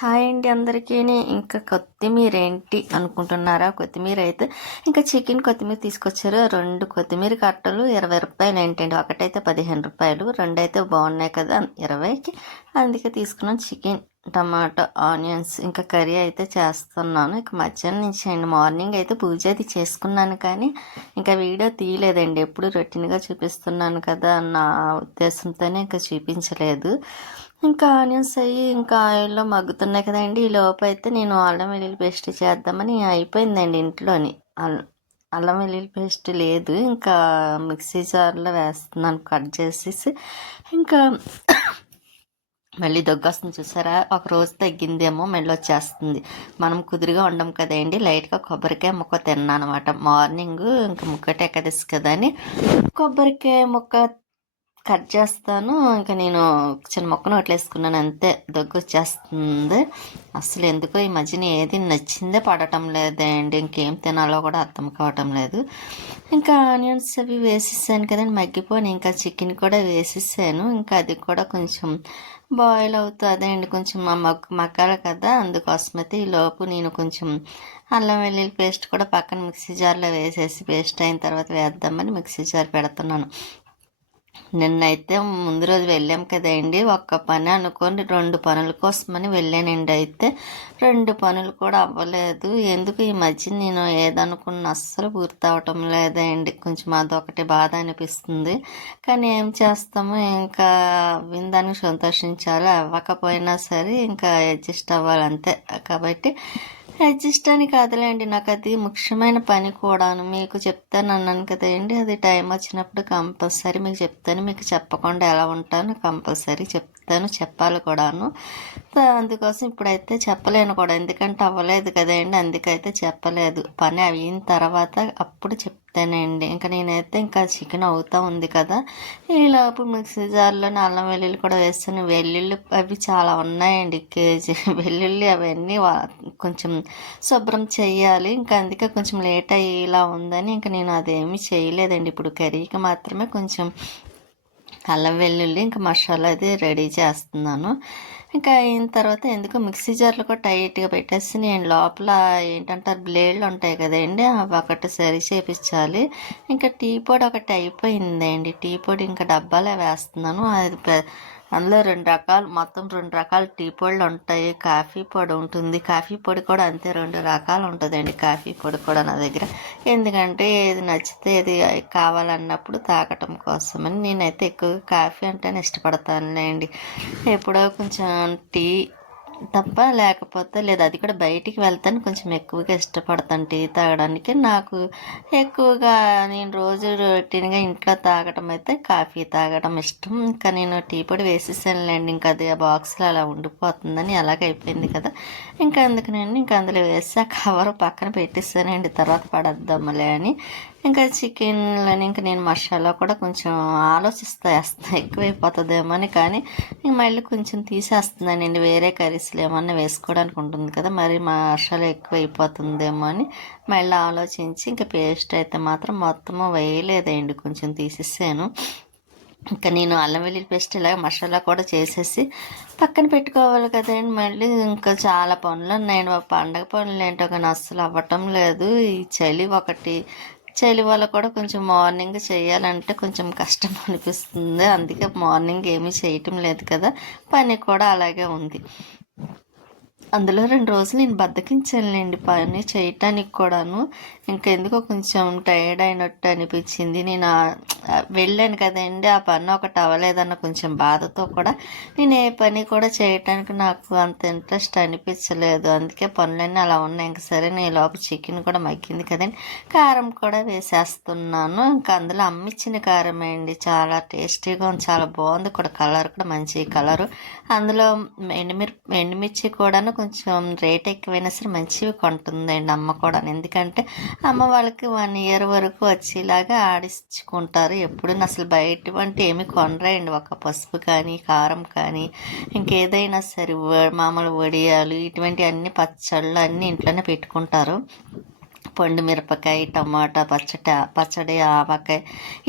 Hi అండి అందరికీని. ఇంకా కొత్తిమీర ఏంటి అనుకుంటున్నారా? కొత్తిమీర అయితే ఇంకా చికెన్ కొత్తిమీర తీసుకొచ్చారు. 2 కొత్తిమీర కట్టలు 20 రూపాయలు ఏంటండి. ఒకటైతే 15 రూపాయలు, రెండైతే బాగున్నాయి కదా 20కి. అందుకే తీసుకున్నాను. చికెన్, టమాటా, ఆనియన్స్ ఇంకా కర్రీ అయితే చేస్తున్నాను. ఇక మధ్యాహ్నం నుంచి అండి. మార్నింగ్ అయితే పూజ అది చేసుకున్నాను కానీ ఇంకా వీడియో తీయలేదండి. ఎప్పుడు రొటీన్గా చూపిస్తున్నాను కదా నా ఉద్దేశంతోనే ఇంకా చూపించలేదు. ఇంకా ఆనియన్స్ అయ్యి ఇంకా ఆయిల్లో మగ్గుతున్నాయి కదండి. ఈ లోపు అయితే నేను అల్లం వెల్లుల్లి పేస్ట్ చేద్దామని అయిపోయిందండి ఇంట్లోని. అల్లం వెల్లుల్లి పేస్ట్ లేదు, ఇంకా మిక్సీ జార్లో వేస్తున్నాను కట్ చేసేసి. ఇంకా మళ్ళీ దగ్గొస్తుంది చూసారా, ఒక రోజు తగ్గిందేమో మళ్ళీ వచ్చేస్తుంది. మనం కుదురుగా ఉండం కదండి. లైట్గా కొబ్బరికాయ ముక్క తిన్నాను అనమాట మార్నింగ్. ఇంకా ముక్కటి ఎక్కదేసి కదా అని కొబ్బరికాయ ముక్క కట్ చేస్తాను. ఇంకా నేను చిన్న మొక్కను వట్లేసుకున్నాను అంతే. దగ్గు వచ్చేస్తుంది. అసలు ఎందుకో ఈ మధ్యన ఏది నచ్చిందే పడటం లేదండి. ఇంకేం తినాలో కూడా అర్థం కావటం లేదు. ఇంకా ఆనియన్స్ అవి వేసేసాను కదండి, మగ్గిపోయి ఇంకా చికెన్ కూడా వేసేసాను. ఇంకా అది కూడా కొంచెం బాయిల్ అవుతుంది అండి. కొంచెం మగ్గాలి కదా, అందుకోసమైతే ఈ లోపు నేను కొంచెం అల్లం వెల్లుల్లి పేస్ట్ కూడా పక్కన మిక్సీ జార్లో వేసేసి పేస్ట్ అయిన తర్వాత వేద్దామని మిక్సీ జార్ పెడుతున్నాను. నిన్నైతే ముందు రోజు వెళ్ళాం కదండి, ఒక్క పని అనుకొని 2 పనుల కోసమని వెళ్ళానండి. అయితే 2 పనులు కూడా అవ్వలేదు. ఎందుకు ఈ మధ్య నేను ఏదనుకున్న అస్సలు పూర్తి అవటం లేదండి. కొంచెం అదొకటి బాధ అనిపిస్తుంది. కానీ ఏం చేస్తాము, ఇంకా విందానికి సంతోషించాలి. అవ్వకపోయినా సరే ఇంకా అడ్జస్ట్ అవ్వాలంతే. కాబట్టి అడ్జస్ట్ అని కాదులేండి, నాకు అది ముఖ్యమైన పని కూడాను. మీకు చెప్తాను అన్నాను కదండి, అది టైం వచ్చినప్పుడు కంపల్సరీ మీకు చెప్తాను. మీకు చెప్పకుండా ఎలా ఉంటాను, కంపల్సరీ చెప్తాను, చెప్పాలి కూడాను. అందుకోసం ఇప్పుడైతే చెప్పలేను కూడా, ఎందుకంటే అవ్వలేదు కదండి, అందుకైతే చెప్పలేదు. పని అయిన తర్వాత అప్పుడు చెప్తానండి. ఇంకా నేనైతే ఇంకా చికెన్ అవుతా ఉంది కదా, ఈలోపు మిక్సీ జార్లో అల్లం వెల్లుల్లి కూడా వేస్తాను. వెల్లుల్లి అవి చాలా ఉన్నాయండి, కేజీ వెల్లుల్లి. అవన్నీ కొంచెం శుభ్రం చెయ్యాలి. ఇంకా అందుకే కొంచెం లేట్ అయ్యేలా ఉందని ఇంకా నేను అదేమీ చేయలేదండి. ఇప్పుడు కర్రీకి మాత్రమే కొంచెం అల్లం వెల్లుల్లి ఇంకా మసాలా అది రెడీ చేస్తున్నాను. ఇంకా అయిన తర్వాత ఎందుకో మిక్సీ జార్లో కూడా టైట్గా పెట్టేసి నేను లోపల ఏంటంటారు బ్లేడ్లు ఉంటాయి కదండి, అవి ఒకటి సరి చేపించాలి. ఇంకా టీ పొడి ఒకటి అయిపోయిందండి. టీ పొడి ఇంకా డబ్బాలో వేస్తున్నాను. అది అందులో 2 రకాలు, మొత్తం 2 రకాల టీ పొడులు ఉంటాయి. కాఫీ పొడి ఉంటుంది, కాఫీ పొడి కూడా అంతే 2 రకాలు ఉంటుందండి. కాఫీ పొడి కూడా నా దగ్గర, ఎందుకంటే ఏది నచ్చితే ఏది కావాలన్నప్పుడు తాగటం కోసమని. నేనైతే ఎక్కువగా కాఫీ అంటేనే ఇష్టపడతానులేండి. ఎప్పుడో కొంచెం టీ తప్ప లేకపోతే లేదు. అది కూడా బయటికి వెళ్తాను కొంచెం ఎక్కువగా ఇష్టపడతాను టీ తాగడానికి. నాకు ఎక్కువగా నేను రోజు రొటీన్గా ఇంట్లో తాగడం అయితే కాఫీ తాగడం ఇష్టం. ఇంకా నేను టీ పొడి వేసేసానులేండి, ఇంకా అది ఆ బాక్స్లో అలా ఉండిపోతుందని, అలాగైపోయింది కదా. ఇంకా అందుకనండి ఇంకా అందులో వేసి ఆ కవర్ పక్కన పెట్టేసానండి, తర్వాత పడద్దామలే అని. ఇంకా చికెన్లని ఇంకా నేను మసాలా కూడా కొంచెం వేస్తాను, ఎక్కువైపోతుందేమో అని. కానీ నేను మళ్ళీ కొంచెం తీసేస్తున్నానండి, వేరే కర్రీస్లో ఏమన్నా వేసుకోవడానికి ఉంటుంది కదా, మరి మసాలా ఎక్కువ అయిపోతుందేమో అని మళ్ళీ ఆలోచించి ఇంకా పేస్ట్ అయితే మాత్రం మొత్తము వేయలేదండి, కొంచెం తీసేసాను. ఇంకా నేను అల్లం వెల్లుల్లి పేస్ట్ ఇలా మసాలా కూడా చేసేసి పక్కన పెట్టుకోవాలి కదండి. మళ్ళీ ఇంకా చాలా పనులు ఉన్నాయండి. పండగ పనులు ఏంటో కానీ అస్సలు అవ్వటం లేదు. ఈ చలి వల్ల కూడా కొంచెం మార్నింగ్ చేయాలంటే కొంచెం కష్టం అనిపిస్తుంది. అందుకే మార్నింగ్ ఏమీ చేయటం లేదు కదా, పని కూడా అలాగే ఉంది. అందులో 2 రోజులు నేను బద్దకించానులేండి పని చేయటానికి కూడాను. ఇంకెందుకో కొంచెం టైర్డ్ అయినట్టు అనిపించింది. నేను వెళ్ళాను కదండి, ఆ పని ఒకటి అవ్వలేదన్న కొంచెం బాధతో కూడా నేను ఏ పని కూడా చేయటానికి నాకు అంత ఇంట్రెస్ట్ అనిపించలేదు. అందుకే పనులన్నీ అలా ఉన్నాయి. ఇంక సరే, నేను లోపల చికెన్ కూడా మగ్గింది కదండి, కారం కూడా వేసేస్తున్నాను. ఇంకా అందులో అమ్మిచ్చిన కారమే అండి, చాలా టేస్టీగా ఉంది, చాలా బాగుంది కూడా, కలర్ కూడా మంచి కలరు. అందులో ఎండుమిర్చి కూడాను కొంచెం రేట్ ఎక్కువైనా సరే మంచివి కొంటుందండి అమ్మ కూడా. ఎందుకంటే అమ్మ వాళ్ళకి 1 ఇయర్ వరకు వచ్చేలాగా ఆడించుకుంటారు. ఎప్పుడు అసలు బయట వంటి ఏమి కొనరాయండి. ఒక పసుపు కానీ కారం కానీ ఇంకేదైనా సరే మామూలు వడియాలు ఇటువంటి అన్ని పచ్చళ్ళు అన్నీ ఇంట్లోనే పెట్టుకుంటారు. పండు మిరపకాయ, టమాటా పచ్చడి, ఆవకాయ,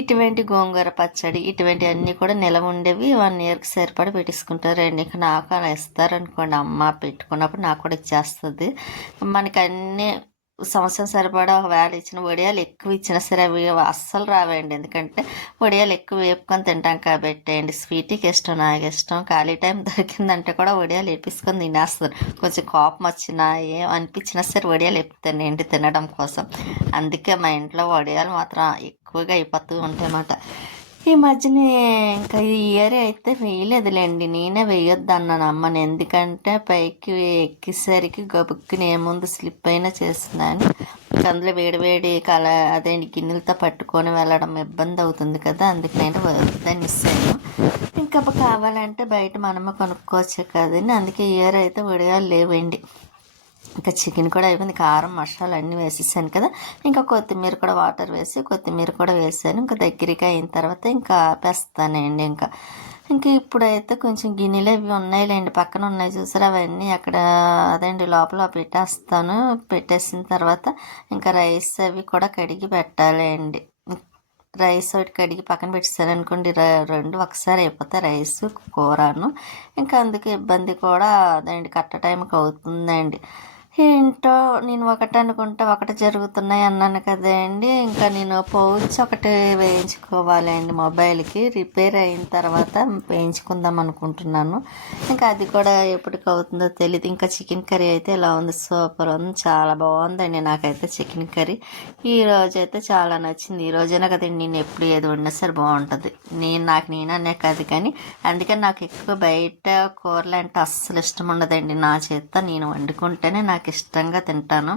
ఇటువంటి గోంగూర పచ్చడి, ఇటువంటివన్నీ కూడా నిలవ ఉండేవి 1 ఇయర్కి సరిపడా పెట్టేసుకుంటారండి. ఇంకా నాకు అలా ఇస్తారనుకోండి అమ్మ పెట్టుకున్నప్పుడు నాకు కూడా ఇచ్చేస్తుంది. మనకి అన్నీ సంవత్సరం సరిపడా ఒకవేళ ఇచ్చిన వడియాలు ఎక్కువ ఇచ్చినా సరే అవి అస్సలు రావండి. ఎందుకంటే వడియాలు ఎక్కువ వేపుకొని తింటాం కాబట్టి అండి. స్వీట్కి ఇష్టం, నాకు ఇష్టం. ఖాళీ టైం దొరికిందంటే కూడా వడియాలు వేపించుకొని తినేస్తాను. కొంచెం కోపం వచ్చినా ఏం అనిపించినా సరే వడియాలు వేపుతానండి తినడం కోసం. అందుకే మా ఇంట్లో వడియాలు మాత్రం ఎక్కువగా అయిపోతూ ఉంటాయి అన్నమాట. ఈ మధ్యనే ఇంకా ఈ ఇయర్ అయితే వేయలేదులేండి, నేనే వేయొద్దు అన్నాను అమ్మని. ఎందుకంటే పైకి ఎక్కేసరికి గబుక్కుని ఏముంది స్లిప్ అయినా చేస్తున్నాను. అందులో వేడివేడి అదేంటి గిన్నెలతో పట్టుకొని వెళ్ళడం ఇబ్బంది అవుతుంది కదా, అందుకు నేను వద్దని ఇస్తాను. ఇంకా కావాలంటే బయట మనమే కొనుక్కోవచ్చు కదండి. అందుకే ఇయర్ అయితే వడియాలు లేవండి. ఇంకా చికెన్ కూడా అయిపోయింది, కారం మసాలా అన్నీ వేసేసాను కదా. ఇంకా కొత్తిమీర కూడా వాటర్ వేసి కొత్తిమీర కూడా వేసాను. ఇంకా దగ్గరికి అయిన తర్వాత ఇంకా ఆపేస్తానండి. ఇంకా ఇప్పుడైతే కొంచెం గిన్నెలు అవి ఉన్నాయిలేండి, పక్కన ఉన్నాయి చూసారు, అవన్నీ అక్కడ అదండి లోపల పెట్టేస్తాను. పెట్టేసిన తర్వాత ఇంకా రైస్ అవి కూడా కడిగి పెట్టాలండి. రైస్ ఒకటి కడిగి పక్కన పెట్టేసాను అనుకోండి, రెండు ఒకసారి అయిపోతాయి రైస్ కూరను. ఇంకా అందుకే ఇబ్బంది కూడా అదండి, కట్ట టైంకి అవుతుందండి. ఏంటో నేను ఒకటి అనుకుంటే ఒకటి జరుగుతున్నాయి అన్నాను కదండి. ఇంకా నేను పౌచ్ ఒకటి వేయించుకోవాలండి, మొబైల్కి రిపేర్ అయిన తర్వాత వేయించుకుందాం అనుకుంటున్నాను. ఇంకా అది కూడా ఎప్పటికి అవుతుందో తెలియదు. ఇంకా చికెన్ కర్రీ అయితే ఇలా ఉంది, సూపర్ ఉంది, చాలా బాగుందండి. నాకైతే చికెన్ కర్రీ ఈ రోజైతే చాలా నచ్చింది. ఈ రోజైనా కదండి నేను ఎప్పుడు ఏది వండినా సరే బాగుంటుంది. నేననే కాదు కానీ అందుకని నాకు ఎక్కువ బయట కూరలు అంటే అస్సలు ఇష్టం ఉండదండి. నా చేత నేను వండుకుంటేనే నాకు ఇష్టంగా తింటాను.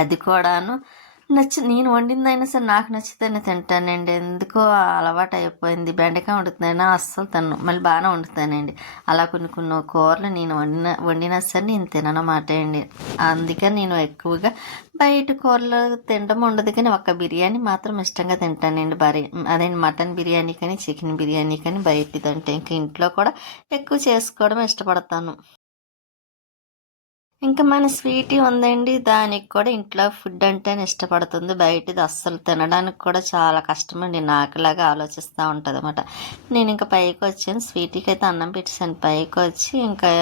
అది కూడాను నేను వండిందైనా సరే నాకు నచ్చితేనే తింటానండి. ఎందుకో అలవాటు అయిపోయింది. బెండకాయ వండుతున్నాయినా అస్సలు తిన్ను, మళ్ళీ బాగానే వండుతానండి. అలా కొన్ని కూరలు నేను వండినా సరే నేను తిననమాట అండి. అందుకని నేను ఎక్కువగా బయట కూరలు తినడం ఉండదు, కానీ ఒక బిర్యానీ మాత్రం ఇష్టంగా తింటానండి. అదే మటన్ బిర్యానీ కానీ చికెన్ బిర్యానీ కానీ బయట తింటే, ఇంకా ఇంట్లో కూడా ఎక్కువ చేసుకోవడం ఇష్టపడతాను. ఇంకా మన స్వీటీ ఉందండి, దానికి కూడా ఇంట్లో ఫుడ్ అంటేనే ఇష్టపడుతుంది. బయటది అస్సలు తినడానికి కూడా చాలా కష్టమండి, నాకులాగా ఆలోచిస్తూ ఉంటుంది అన్నమాట. నేను ఇంకా పైకి వచ్చాను, స్వీటీకి అయితే అన్నం పెట్టేసాను. పైకి వచ్చి ఇంకా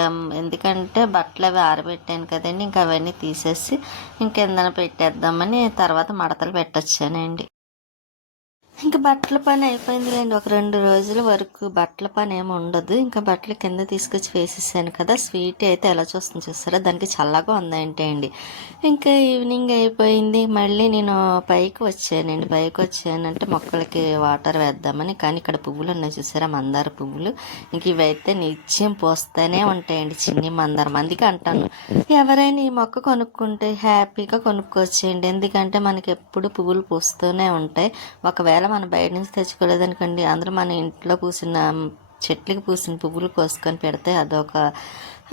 ఎందుకంటే బట్టలు అవి ఆరబెట్టాను కదండి, ఇంకా అవన్నీ తీసేసి ఇంకెందన పెట్టేద్దామని తర్వాత మడతలు పెట్టొచ్చానండి. ఇంకా బట్టల పని అయిపోయిందిలేండి. ఒక 2 రోజుల వరకు బట్టల పని ఏమి ఉండదు. ఇంకా బట్టలు కింద తీసుకొచ్చి వేసేసాను కదా. స్వీట్ అయితే ఎలా చూస్తుంది చూస్తారా, దానికి చల్లగా ఉందంటే అండి. ఇంకా ఈవినింగ్ అయిపోయింది, మళ్ళీ నేను పైకి వచ్చానంటే మొక్కలకి వాటర్ వేద్దామని. కానీ ఇక్కడ పువ్వులు ఉన్నాయి చూసారా, మందార పువ్వులు. ఇంక ఇవైతే నిత్యం పోస్తూనే ఉంటాయండి, చిన్ని మందారం. అందుకే అంటాను, ఎవరైనా ఈ మొక్క కొనుక్కుంటే హ్యాపీగా కొనుక్కోవచ్చండి. ఎందుకంటే మనకి ఎప్పుడు పువ్వులు పూస్తూనే ఉంటాయి. ఒకవేళ మనం బయట నుంచి తెచ్చుకోలేదనుకోండి, అందరూ మన ఇంట్లో పూసిన చెట్లకి పూసిన పువ్వులు కోసుకొని పెడితే అదొక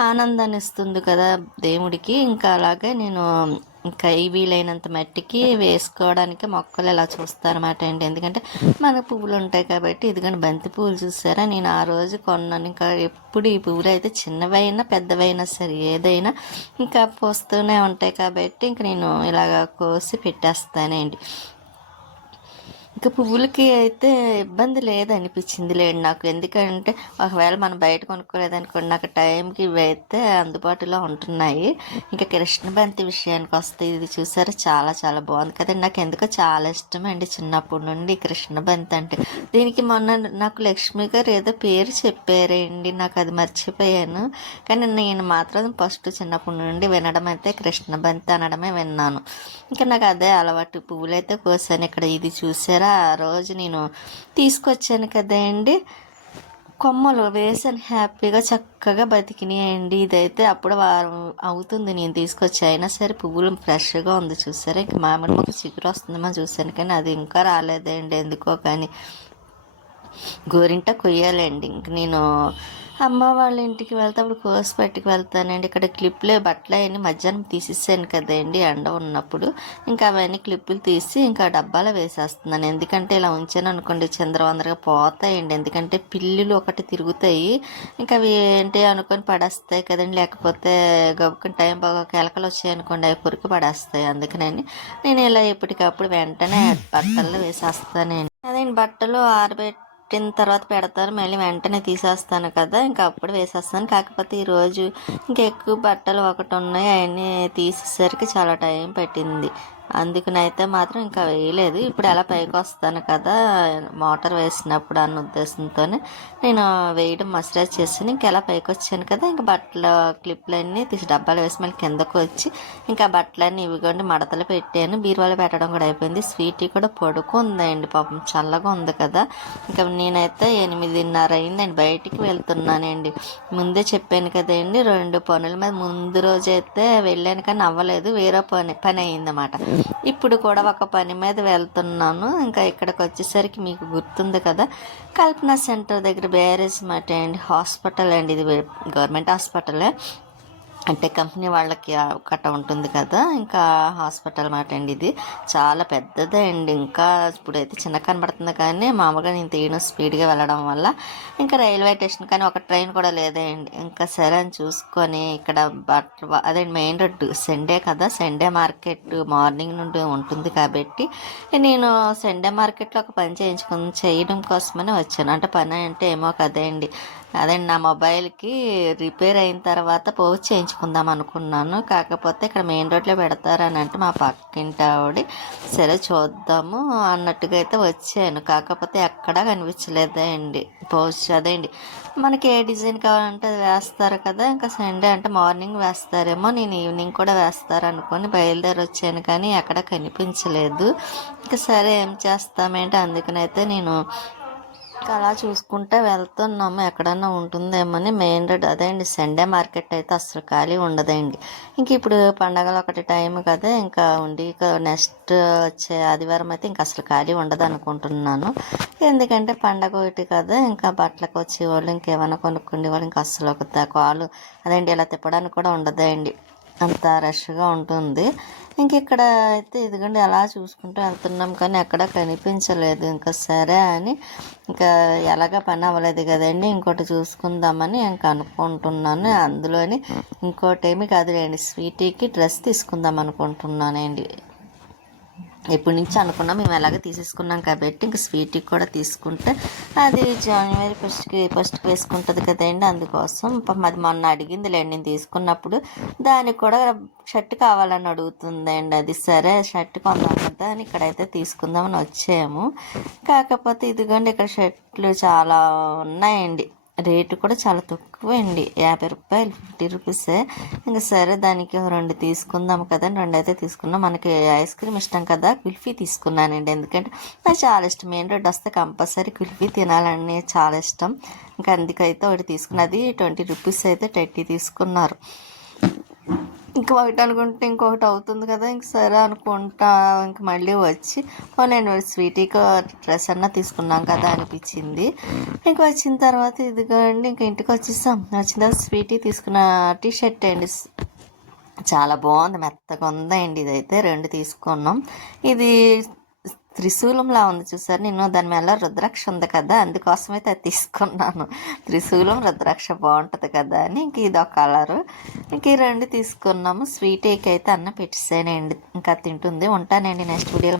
ఆనందాన్ని ఇస్తుంది కదా దేవుడికి. ఇంకా అలాగే నేను ఇంకా వీలైనంత మట్టికి వేసుకోవడానికి మొక్కలు ఇలా చూస్తారన్నమాట అండి. ఎందుకంటే మన పువ్వులు ఉంటాయి కాబట్టి. ఇదిగోండి బంతి పువ్వులు చూసారా, నేను ఆ రోజు కొన్నాను. ఇంకా ఎప్పుడు ఈ పువ్వులు అయితే చిన్నవైనా పెద్దవైనా సరే ఏదైనా ఇంకా పోస్తూనే ఉంటాయి కాబట్టి ఇంక నేను ఇలాగ కోసి పెట్టేస్తానండి. ఇంకా పువ్వులకి అయితే ఇబ్బంది లేదనిపించింది లేండి నాకు. ఎందుకంటే ఒకవేళ మనం బయట కొనుక్కోలేదనుకోండి, నాకు టైంకి ఇవి అయితే అందుబాటులో ఉంటున్నాయి. ఇంకా కృష్ణబంతి విషయానికి వస్తే ఇది చూసారా, చాలా చాలా బాగుంది కదండి. నాకు ఎందుకో చాలా ఇష్టం అండి చిన్నప్పటి నుండి కృష్ణబంతి అంటే. దీనికి మొన్న నాకు లక్ష్మి గారు ఏదో పేరు చెప్పారండి, నాకు అది మర్చిపోయాను. కానీ నేను మాత్రం ఫస్ట్ చిన్నప్పటి నుండి వినడం అయితే కృష్ణబంతి అనడమే విన్నాను. ఇంకా నాకు అదే అలవాటు. పువ్వులు అయితే కోసాను. ఇక్కడ ఇది చూసారా, ఆ రోజు నేను తీసుకొచ్చాను కదండి, కొమ్మలు వేసాను, హ్యాపీగా చక్కగా బతికినాయండి. ఇదైతే అప్పుడు వారం అవుతుంది నేను తీసుకొచ్చి, అయినా సరే పువ్వులు ఫ్రెష్గా ఉంది చూసారా. ఇంక మామిడి మొక్క చిగురు వస్తుందేమో చూసాను, కానీ అది ఇంకా రాలేదండి ఎందుకో. కానీ గోరింట కొయ్యాలండి. ఇంక నేను అమ్మ వాళ్ళ ఇంటికి వెళ్తే అప్పుడు కోసి పెట్టుకు వెళ్తానండి. ఇక్కడ క్లిప్లే బట్టలు అవన్నీ మధ్యాహ్నం తీసేసాను కదండి ఎండ ఉన్నప్పుడు. ఇంకా అవన్నీ క్లిప్పులు తీసి ఇంకా డబ్బాలో వేసేస్తున్నాను. ఎందుకంటే ఇలా ఉంచాను అనుకోండి చిందరవందరగా పోతాయండి. ఎందుకంటే పిల్లులు ఒకటి తిరుగుతాయి, ఇంకా అవి ఏంటి అనుకొని పడేస్తాయి కదండి. లేకపోతే గబుకుని టైం బాగా కెలకలు వచ్చాయి అనుకోండి అవి కొరికి పడేస్తాయి. అందుకని నేను ఇలా ఎప్పటికప్పుడు వెంటనే బట్టల్లో వేసేస్తానండి. అదే బట్టలు ఆరబెట్టిన తర్వాత పెడతారు, మళ్ళీ వెంటనే తీసేస్తాను కదా, ఇంకా అప్పుడు వేసేస్తాను. కాకపోతే ఈరోజు ఇంకా ఎక్కువ బట్టలు ఒకటి ఉన్నాయి, అవన్నీ తీసేసరికి చాలా టైం పట్టింది. అందుకనైతే మాత్రం ఇంకా వేయలేదు. ఇప్పుడు ఎలా పైకి వస్తాను కదా మోటార్ వేసినప్పుడు అన్న ఉద్దేశంతోనే నేను వేయడం మసాజ్ చేసి ఇంకా ఎలా పైకి వచ్చాను కదా, ఇంకా బట్టల క్లిప్లన్నీ తీసి డబ్బాలు వేసి మళ్ళీ కిందకు వచ్చి ఇంకా బట్టలన్నీ ఇవిగోండి మడతలు పెట్టాను. బీరువాలో పెట్టడం కూడా అయిపోయింది. స్వీటీ కూడా పడుకుందండి పాపం, చల్లగా ఉంది కదా. ఇంకా నేనైతే 8:30 అయిందండి, బయటికి వెళ్తున్నానండి. ముందే చెప్పాను కదండి 2 పనుల మీద ముందు రోజైతే వెళ్ళాను కానీ అవ్వలేదు, వేరే పని అయిందన్నమాట. ఇప్పుడు కూడా ఒక పని మీద వెళ్తున్నాను. ఇంకా ఇక్కడికి వచ్చేసరికి మీకు గుర్తుంది కదా, కల్పన సెంటర్ దగ్గర బ్యారేజ్ మాట అండి, హాస్పిటల్ అండి, ఇది గవర్నమెంట్ హాస్పిటలే, అంటే కంపెనీ వాళ్ళకి కట్ట ఉంటుంది కదా, ఇంకా హాస్పిటల్ మాట అండి. ఇది చాలా పెద్దదే అండి. ఇంకా ఇప్పుడైతే చిన్న కనబడుతుంది కానీ మామూలుగా నేను తీయను స్పీడ్గా వెళ్ళడం వల్ల. ఇంకా రైల్వే స్టేషన్ కానీ ఒక ట్రైన్ కూడా లేదండి. ఇంకా సరే అని చూసుకొని ఇక్కడ అదే మెయిన్ రోడ్డు, సండే కదా, సండే మార్కెట్ మార్నింగ్ నుండి ఉంటుంది కాబట్టి నేను సండే మార్కెట్లో ఒక పని చేయడం కోసమని వచ్చాను. అంటే పని అంటే ఏమో కదండి, అదండి నా మొబైల్కి రిపేర్ అయిన తర్వాత పోస్ట్ చేయించుకుందాం అనుకున్నాను. కాకపోతే ఇక్కడ మెయిన్ రోడ్లో పెడతారని అంటే మా పక్కింటి ఆవిడ సరే చూద్దాము అన్నట్టుగా అయితే వచ్చాను. కాకపోతే ఎక్కడా కనిపించలేదండి పోస్ట్. అదేండి మనకి ఏ డిజైన్ కావాలంటే అది వేస్తారు కదా, ఇంకా సండే అంటే మార్నింగ్ వేస్తారేమో, నేను ఈవినింగ్ కూడా వేస్తారు అనుకొని బయలుదేరి వచ్చాను కానీ ఎక్కడ కనిపించలేదు. ఇంకా సరే ఏం చేస్తామేంటి, అందుకనైతే నేను అలా చూసుకుంటే వెళ్తున్నాము ఎక్కడన్నా ఉంటుందేమని. మెయిన్ రోడ్ అదే అండి, సండే మార్కెట్ అయితే అసలు ఖాళీ ఉండదండి. ఇంక ఇప్పుడు పండగలు ఒకటి టైం కదా, ఇంకా ఉండి నెక్స్ట్ వచ్చే ఆదివారం అయితే ఇంకా అసలు ఖాళీ ఉండదు అనుకుంటున్నాను. ఎందుకంటే పండగ ఒకటి కదా, ఇంకా బట్టలకు వచ్చేవాళ్ళు ఇంకేమైనా కొనుక్కునే వాళ్ళు ఇంకా అసలు ఒక కాలు అదేంటి ఇలా తిప్పడానికి కూడా ఉండదండి, అంత రష్గా ఉంటుంది. ఇంక ఇక్కడ అయితే ఇదిగోండి అలా చూసుకుంటూ వెళ్తున్నాం కానీ ఎక్కడ కనిపించలేదు. ఇంకా సరే అని ఇంకా ఎలాగ పని అవ్వలేదు కదండి, ఇంకోటి చూసుకుందామని ఇంకా అనుకుంటున్నాను. అందులోని ఇంకోటి ఏమి కాదులేండి, స్వీటీకి డ్రెస్ తీసుకుందాం అనుకుంటున్నానండి. ఎప్పటి నుంచి అనుకున్నాం, మేము ఎలాగ తీసేసుకున్నాం కాబట్టి ఇంక స్వీట్కి కూడా తీసుకుంటే అది జనవరి ఫస్ట్కి వేసుకుంటుంది కదండి, అందుకోసం అది మొన్న అడిగిందిలేండి నేను తీసుకున్నప్పుడు. దానికి కూడా షర్ట్ కావాలని అడుగుతుందండి. అది సరే షర్ట్ కొందాం కదా అని ఇక్కడైతే తీసుకుందామని వచ్చాము. కాకపోతే ఇదిగోండి ఇక్కడ షర్ట్లు చాలా ఉన్నాయండి, రేటు కూడా చాలా తక్కువ అండి, 50 రూపాయలు, 50 రూపీసే. ఇంకా సరే దానికి 2 తీసుకుందాం కదా, 2 అయితే తీసుకున్నాం. మనకి ఐస్ క్రీమ్ ఇష్టం కదా, కుల్ఫీ తీసుకున్నానండి. ఎందుకంటే నాకు చాలా ఇష్టం, మెయిన్ రోడ్ వస్తే కంపల్సరీ కుల్ఫీ తినాలని చాలా ఇష్టం. ఇంకా అందుకైతే ఒకటి తీసుకున్నది 20 రూపీస్ అయితే 30 తీసుకున్నారు. ఇంక ఒకటి అనుకుంటే ఇంకొకటి అవుతుంది కదా, ఇంక సరే అనుకుంటా ఇంక మళ్ళీ వచ్చి నేను స్వీటీకి డ్రెస్ అన్నా తీసుకున్నాం కదా అనిపించింది. ఇంక వచ్చిన తర్వాత ఇదిగోండి ఇంక ఇంటికి వచ్చేసాం. వచ్చిన తర్వాత స్వీటీ తీసుకున్న టీషర్ట్ అండి, చాలా బాగుంది, మెత్తగా ఉందండి. ఇదైతే 2 తీసుకున్నాం. ఇది త్రిశూలంలా ఉంది చూసారు, నేను దాని మీద రుద్రాక్ష ఉంది కదా అందుకోసమైతే అది తీసుకున్నాను. త్రిశూలం రుద్రాక్ష బాగుంటుంది కదా అని ఇంక ఇది ఒక కలరు. ఇంక ఈ 2 తీసుకున్నాము. స్వీట్ ఏక్ అయితే అన్న పెట్టేసానండి, ఇంకా తింటుంది. ఉంటానండి నెక్స్ట్ వీడియోలో.